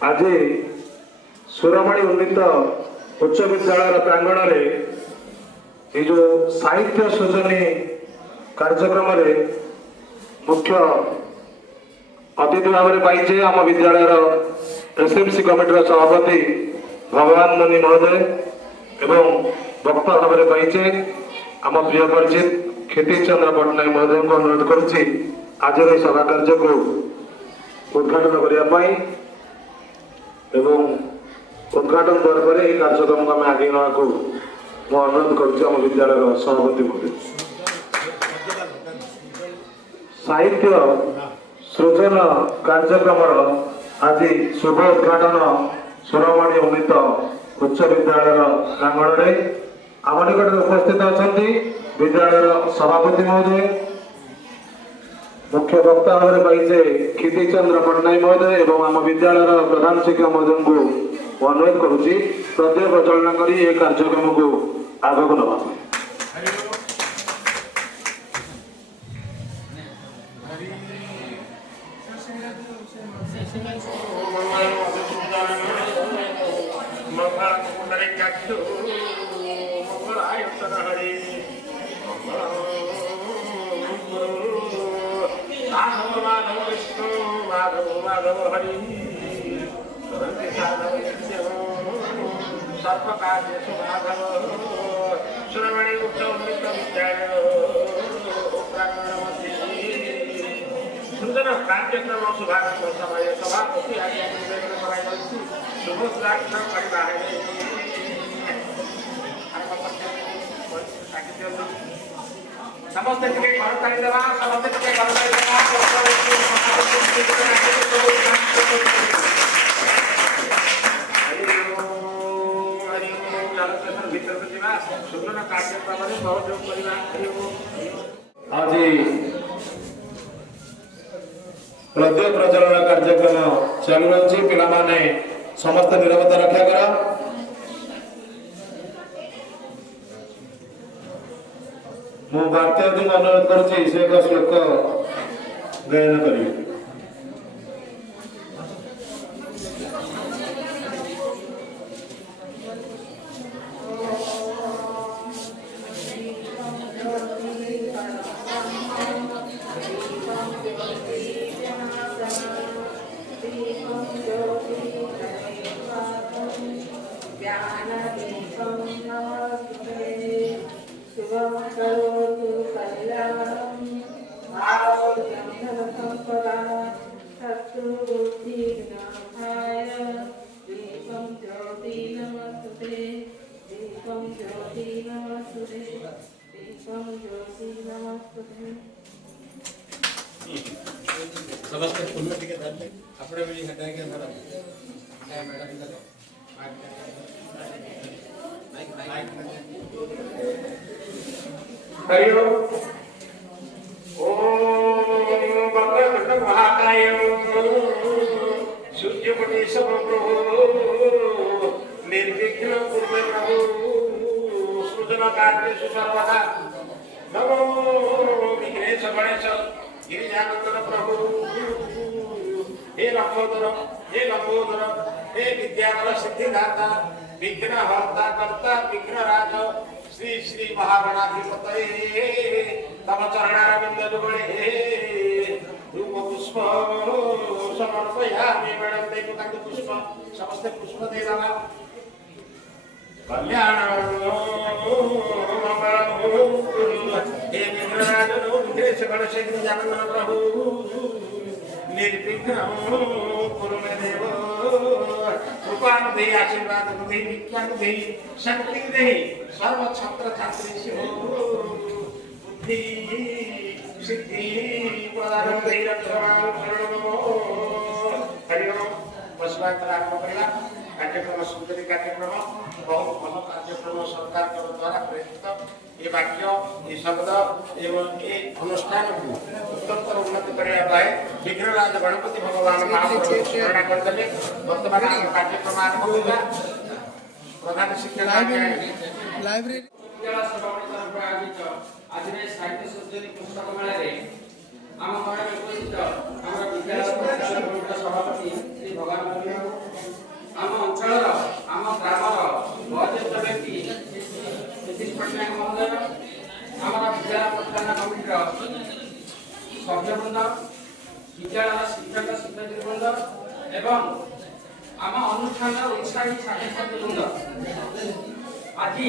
आज सुरमणि उन्नीत उच्च विद्यालय प्रांगण में जो साहित्य सृजनी कार्यक्रम मुख्य अतिथि भाव में पाइचे आम विद्यालय एसएमसी कमिटी सभापति भगवान मुनि महोदय एवं वक्ता भाव में पाइचे आम प्रिय परिचित खेती चंद्र पट्टनायक महोदय को अनुरोध करुच्ची आज सभा कार्य को उद्घाटन करने एवं उद्घाटन पर कार्यक्रम को आम आगे ना मैं अनुरोध करुच्ची विद्यालय सभापति महोदय साहित्य सृजन कार्यक्रम आज शुभ उद्घाटन सुरमणि उन्नीत उच्च विद्यालय प्रांगण में आम निकट उपस्थित अच्छा विद्यालय सभापति महोदय मुख्य वक्ता भाव पाइचे क्षिति चंद्र पट्टनायक महोदय एवं आम विद्यालय प्रधान शिक्षक महोदय को अनुरोध करुच्ची प्रत्यय प्रचलन कर कार्यक्रम को आगक नवा सुरमणि उच्च उन्नीत विद्यालय सृजन कार्यक्रम शुभारंभ समय सभापति आदि निवेदन कराई शुभ उद्घाटन करवा समस्त टिके करताली देवा समस्त टिके करताली देवा सुंदर कार्यक्रम में सहयोग करवा आज प्रत्यय प्रचलन कार्यक्रम चालू रही पिलाने समस्त निरवता रक्षा कर मु भारतीय को अनुरोध करुच्ची से एक श्लोक गायन करेंगे समस्त फूल टिके धरले अपने भी हटा के धर है मैडम धर हरि ओम भगवत महाकाय सूर्यपति समप्रभु निर्विघ्न कुरु प्रभु सृजन कार्य सर्वदा नमो विघ्नेश गणेश गिरिजानंदन प्रभु हे लंबोदर हे विद्याबल सिद्धिदाता विघ्न हर्ता कर्ता विघ्न राज श्री श्री महागणाधिपतये तम चरणारविंद जुगले धूप पुष्प समर्पयामि मैडम देखो ताकि पुष्प समस्त पुष्प दे दवा कल्याण हे विघ्नराज विघ्नेश गणेश गिरिजानंदन प्रभु निर्विघ्न कुरु मे देव कृपान दे आशीर्वाद दे विज्ञान दे शक्ति दे सर्व छात्र छात्री शिव बुद्धि सिद्धि प्रदान दे रक्षण करो हरि ओम बसवा आरंभ करला कार्यक्रम सुंदरी कार्यक्रम बहुत भल कार्यक्रम सरकार द्वारा प्रेरित ये वाक्य ये शब्द एवं ये अनुष्ठान को उत्तर उन्नति करने विघ्नराज गणपति भगवान महाप्रणा करदे वर्तमान कार्यक्रम आरंभ होगा प्रधान शिक्षक लाइब्रेरी आज साहित्य सृजनी पुस्तक मेला आम उपस्थित आम विद्यालय सभापति श्री भगवान ପଟ୍ଟନାୟକ ମହୋଦୟ, ଆମର ବିଦ୍ୟାଳୟ ପରିଚାଳନା କମିଟିର ସଭ୍ୟବୃନ୍ଦ, ବିଦ୍ୟାଳୟର ଶିକ୍ଷକ ଶିକ୍ଷୟିତ୍ରୀବୃନ୍ଦ ଏବଂ ଆମ ଅନୁଷ୍ଠାନର ଉତ୍ସାହୀ ଛାତ୍ରଛାତ୍ରୀବୃନ୍ଦ, ଆଜି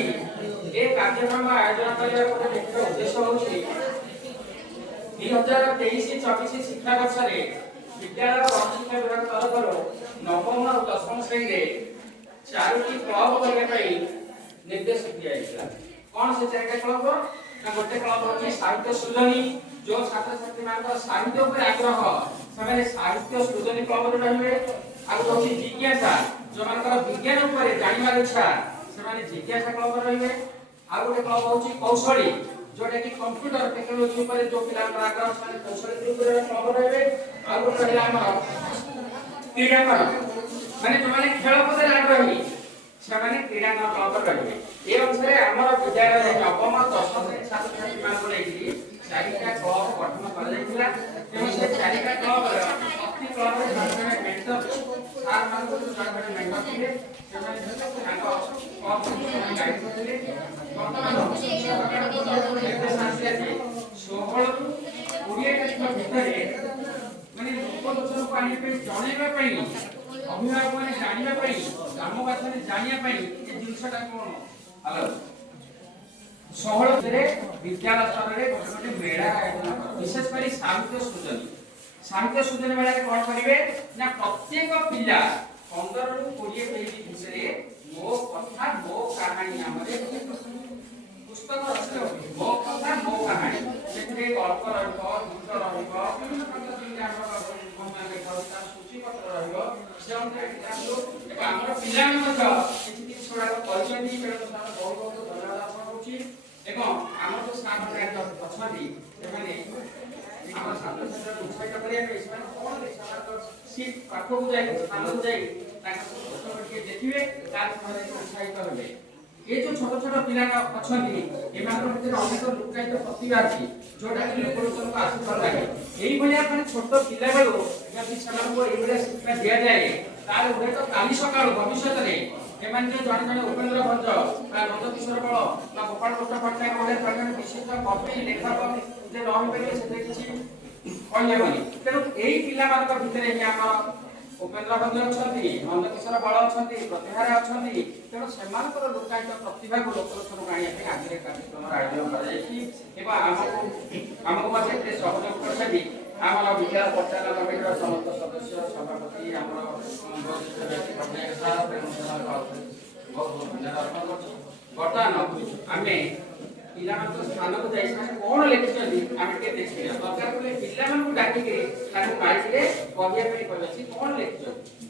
ଏ କାର୍ଯ୍ୟକ୍ରମ ଆୟୋଜନ କରିବାର ଗୋଟେ ମୁଖ୍ୟ ଉଦ୍ଦେଶ୍ୟ ହେଉଛି 2023-24 ଶିକ୍ଷାବର୍ଷରେ ବିଦ୍ୟାଳୟ ଗଣଶିକ୍ଷା ବିଭାଗ ତରଫରୁ ନବମ ଆଉ ଦଶମ ଶ୍ରେଣୀରେ 4ଟି କ୍ଲବ କରିବା ପାଇଁ ନିର୍ଦ୍ଦେଶ ଦିଆଯାଇଥିଲା। କ'ଣ ସେ 4ଟା କ୍ଲବ? ନା ଗୋଟେ କ୍ଲବ ହେଉଛି ସାହିତ୍ୟ ସୃଜନୀ, ଯେଉଁ ଛାତ୍ରଛାତ୍ରୀମାନଙ୍କର ସାହିତ୍ୟ ଉପରେ ଆଗ୍ରହ ସେମାନେ ସାହିତ୍ୟ ସୃଜନୀ କ୍ଲବରେ ରହିବେ। ଆଉ ହେଉଛି ଜିଜ୍ଞାସା, ଯେଉଁମାନଙ୍କର ବିଜ୍ଞାନ ଉପରେ ଜାଣିବାର ଇଚ୍ଛା ସେମାନେ ଜିଜ୍ଞାସା କ୍ଲବରେ ରହିବେ। ଆଉ ଗୋଟେ କ୍ଲବ ହେଉଛି କୌଶଳୀ, जोटा कि कंप्यूटर टेक्नोलॉजी ଉପରେ जो ପିଲାଙ୍କର ଆଗ୍ରହ ସେମାନେ କୌଶଳ ଗ୍ରୁପରେ କ୍ଲବ ରହିବେ। ଆଉ ଗୋଟେ ରହିଲା ଆମର କ୍ରୀଡ଼ାଙ୍କର, ମାନେ ଯୋଉମାନେ ଖେଳ ପଛରେ ଆଗ୍ରହୀ ସେମାନେ କ୍ରୀଡ଼ାଙ୍କର କ୍ଲବରେ ରହିବେ। ଏ ଅନୁସାରେ ଆମର ବିଦ୍ୟାଳୟରେ ନବମ ଦଶମ ଶ୍ରେଣୀ ଛାତ୍ରଛାତ୍ରୀମାନଙ୍କୁ ନେଇକି 4ଟା କ୍ଲବ ଗଠନ କରାଯାଇଥିଲା। ଏବଂ ସେ 4ଟା କ୍ଲବର ପ୍ରତି କ୍ଲବରେ ଜଣେ ମେଣ୍ଟର ସାର୍ମାନଙ୍କୁ ଜଣେ ମେଣ୍ଟର ଥିଲେ, ସେମାନେ ତାଙ୍କ କ୍ଲବକୁ ଗାଇଡ୍ କରୁଥିଲେ। ବର୍ତ୍ତମାନ 16ରୁ 20ଟା ଭିତରେ ମାନେ ଲୋକଲୋଚନକୁ ଆଣିବା ପାଇଁ ଜଣେଇବା ପାଇଁ ଅଭିଭାବକମାନେ ଜାଣିବା ପାଇଁ ଗ୍ରାମବାସୀମାନେ ଜାଣିବା ପାଇଁ ଏ ଜିନିଷଟା କ'ଣ ହ୍ୟାଲୋ 16ରେ ବିଦ୍ୟାଳୟ ସ୍ତରରେ ଗୋଟେ ମେଳା ଆୟୋଜନ କର, ବିଶେଷ କରି ସାହିତ୍ୟ ସୃଜନୀ ମେଳାରେ କ'ଣ କରିବେ ନା ପ୍ରତ୍ୟେକ ପିଲା 15ରୁ 20 ପେଜ ଭିତରେ ମୋ କଥା ମୋ କାହାଣୀ ନାମରେ ପୁସ୍ତକ ରଚନା କରିବେ। ମୋ କଥା ମୋ କାହାଣୀ, ସେଥିରେ ଗଳ୍ପ ରହିବ, ଗୀତ ରହିବ, ବିଭିନ୍ନ ପ୍ରକାର ସୂଚୀପତ୍ର ରହିବ। ସେ ଅନୁସାରେ ପିଲାଙ୍କୁ ଏବଂ ଆମର ପିଲାମାନେ ମଧ୍ୟ କିଛି ଜିନିଷ ଗୁଡ଼ାକ କରିଛନ୍ତି, ତେଣୁ ତାର ବହୁତ ବହୁତ ଧନ୍ୟବାଦ ଅର୍ପଣ କରୁଛି। ଏବଂ ଆମର ଯେଉଁ ସ୍ଥାନ ଅଛନ୍ତି ସେମାନେ ଆମର ଛାତ୍ରଛାତ୍ରୀଙ୍କୁ ଉତ୍ସାହିତ କରିବା ପାଇଁ ସେମାନେ କ'ଣ ସେମାନଙ୍କ ସିଟ୍ ପାଖକୁ ଯାଇ ସ୍ଥାନକୁ ଯାଇ ତାଙ୍କ ପୁସ୍ତକ ଟିକେ ଦେଖିବେ, ତାର ସେମାନେ ଉତ୍ସାହିତ ହେବେ। ये जो छोट छोट पिला अछंती एमानक भितर अनेक लुकायित प्रतिभा अछि जोटा कि लोकलोचन को आसी पर लागे। एई भलिया माने छोट पिला बेलो जदि सମାନଙ୍କୁ एई भलिया शिक्षा दिया जाए तार हुए तो काली सकाळ भविष्यत रे एमान जो जण जण उपेंद्र भंज बा नंदकिशोर बळ बा गोपाल कृष्ण पट्टनायक भलिया जण विशिष्ट कवि लेखक जे रहि परिबे से किछि कहलेबनी। तेणु एई पिला मानक भितर हि हमर उपेंद्र भंज अछंती, नंदकिशोर बळ अछंती, प्रतिभारे अछंती। तेणु सेमानकर लोकायित प्रतिभा को लोकलोचन आनिया पे आज कार्यक्रम आयोजन कराଯାଇଛି। ଏବଂ ଆମକୁ ମଧ୍ୟ ଏଥିରେ ସହଯୋଗ କରିଛନ୍ତି ଆମର ବିଦ୍ୟାଳୟ ପରିଚାଳନା କମିଟିର ସମସ୍ତ ସଦସ୍ୟ, ସଭାପତି, ଆମର ପଟ୍ଟନାୟକ ସାର୍, ବହୁତ ଧନ୍ୟବାଦ ଅର୍ପଣ କରୁଛୁ। ବର୍ତ୍ତମାନ ଆମେ ପିଲାମାନଙ୍କ ସ୍ଥାନକୁ ଯାଇ ସେମାନେ କ'ଣ ଲେଖିଛନ୍ତି ଆମେ ଟିକେ ଦେଖିବା। ଦରକାର ପଡ଼ିଲେ ପିଲାମାନଙ୍କୁ ଡାକିକି ତାଙ୍କୁ ମାଇକରେ କହିବା ପାଇଁ କହିବା କ'ଣ ଲେଖିଛନ୍ତି।